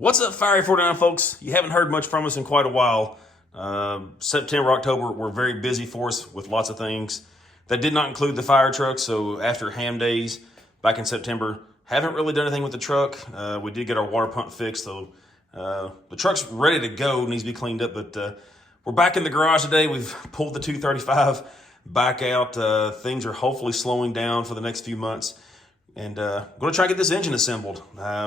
What's up, Fiery 49 folks? You haven't heard much from us in quite a while. September, October were very busy for us with lots of things. That did not include the fire truck, so after ham days back in September, haven't really done anything with the truck. We did get our water pump fixed, so the truck's ready to go, needs to be cleaned up, but we're back in the garage today. We've pulled the 235 back out. Things are hopefully slowing down for the next few months. And going to try to get this engine assembled.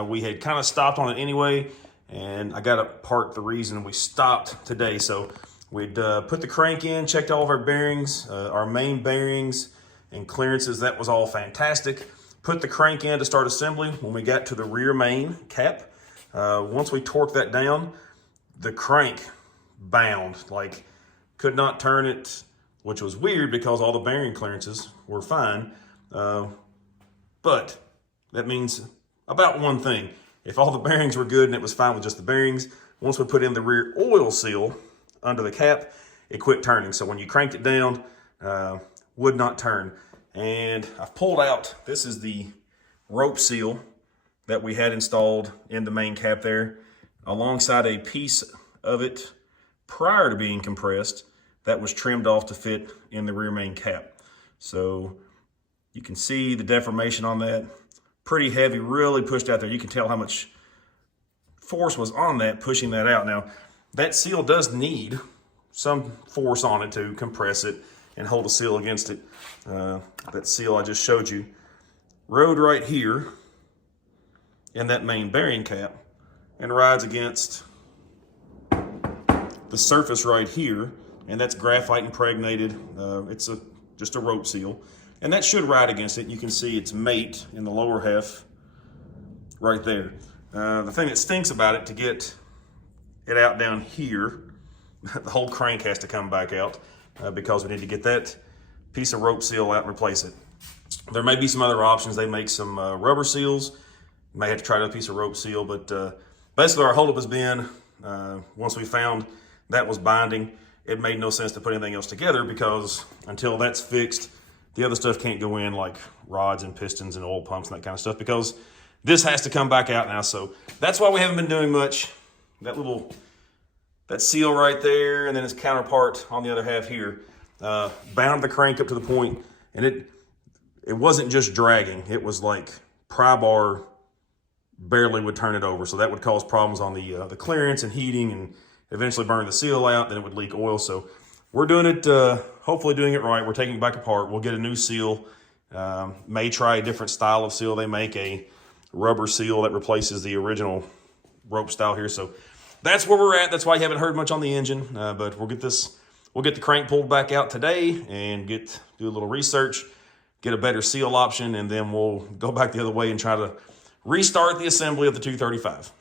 We had kind of stopped on it anyway, and I got to part the reason we stopped today. So we'd put the crank in, checked all of our bearings, our main bearings and clearances. That was all fantastic. Put the crank in to start assembly. When we got to the rear main cap, once we torqued that down, the crank bound, like could not turn it, which was weird because all the bearing clearances were fine. But that means about one thing. If all the bearings were good and it was fine with just the bearings, once we put in the rear oil seal under the cap, it quit turning. So when you cranked it down, would not turn. And I've pulled out, this is the rope seal that we had installed in the main cap there, alongside a piece of it prior to being compressed that was trimmed off to fit in the rear main cap. So you can see the deformation on that. Pretty heavy, really pushed out there. You can tell how much force was on that, pushing that out. Now, that seal does need some force on it to compress it and hold a seal against it. That seal I just showed you rode right here in that main bearing cap and rides against the surface right here, and that's graphite impregnated. It's just a rope seal. And that should ride against it. You can see its mate in the lower half right there. The thing that stinks about it, to get it out down here, the whole crank has to come back out because we need to get that piece of rope seal out and replace it. There may be some other options. They make some rubber seals. You may have to try another piece of rope seal, but basically our holdup has been, once we found that was binding, it made no sense to put anything else together because until that's fixed, the other stuff can't go in, like rods and pistons and oil pumps and that kind of stuff, because this has to come back out now. So that's why we haven't been doing much. That seal right there, and then its counterpart on the other half here, bound the crank up to the point, and it wasn't just dragging. It was like pry bar barely would turn it over. So that would cause problems on the clearance and heating, and eventually burn the seal out. Then it would leak oil. So we're doing it, hopefully doing it right. We're taking it back apart. We'll get a new seal. May try a different style of seal. They make a rubber seal that replaces the original rope style here. So that's where we're at. That's why you haven't heard much on the engine. But we'll get the crank pulled back out today and do a little research, get a better seal option, and then we'll go back the other way and try to restart the assembly of the 235.